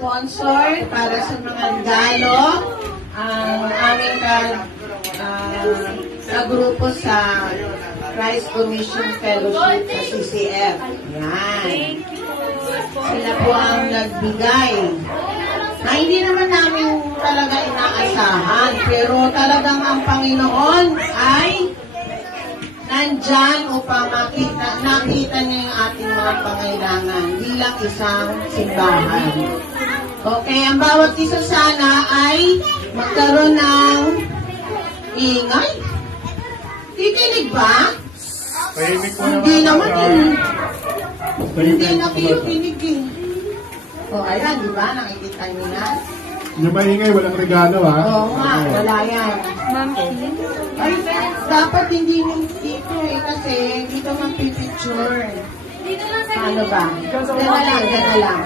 sponsor para sa mga regalo ang aming kagrupo sa Christ Commission Fellowship sa CCF. Yan. Sila po ang nagbigay. Na hindi naman namin talaga inaasahan, pero talagang ang Panginoon ay nandyan upang nakita niya yung ating mga pangailangan bilang isang simbahan. Okay, ang bawat isa sana ay magkaroon ng ingay. Kikinig ba? Hindi naman yun. Hindi nakikinig eh. O, ayan, di ba? Nakikita niyo na? Yung maingay, walang regalo, ha? Oo nga, wala yan. Ay, dapat hindi dito eh, kasi dito magpipicture. Paano ba? Gana lang.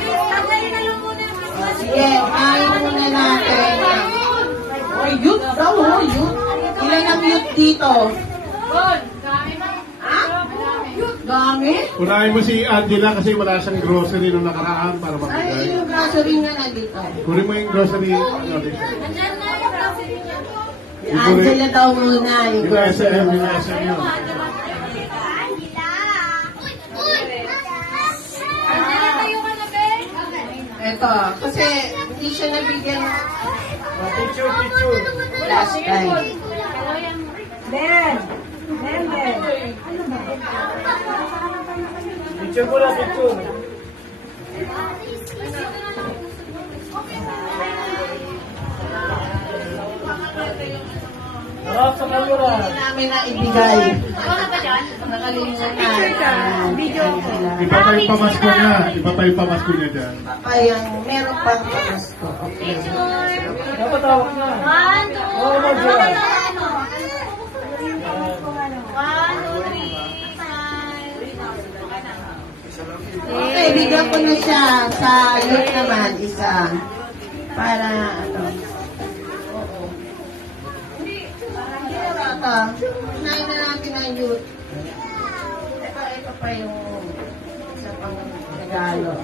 O, sige, kain muna natin. O, youth daw, youth. Ilan ang youth dito? Dami? Unahin mo si Angela kasi wala siyang grocery nung nakaraan para Ay, magbigay. yung grocery nga nandito. Kunin mo yung grocery. Angela daw muna. Yung SM, yung SM yun. Ito, kasi hindi siya nabigyan Picture. last time. Ben. Picture mo lang, picture. Harap sa camera. Hindi namin na ibigay. Nakalimutan. Video ko. Iba pa yung pamasko niya. Iba pa yung pamasko niya dyan. Papayang meron pang pamasko. Okay. Dapat tawag na. Oo, mag-join. Okay, bigyan ko na siya sa youth naman, isa. Para, ano. Oo. Hindi na bata. Unahin na natin ang youth. Ito pa yung isa pang regalo.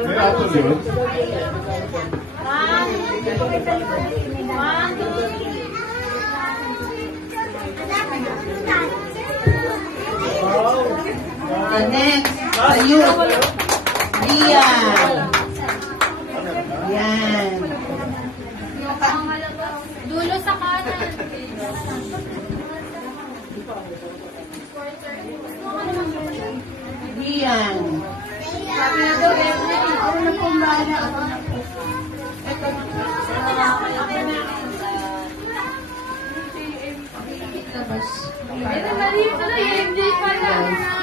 May ato yun. Next, sa youth. Rian. Yan. Dulo sa kanan. Rian. Sabi na daw, ako na pong bala. Ako na po. Ito. Labas. Ito, mali pala. Hindi pala.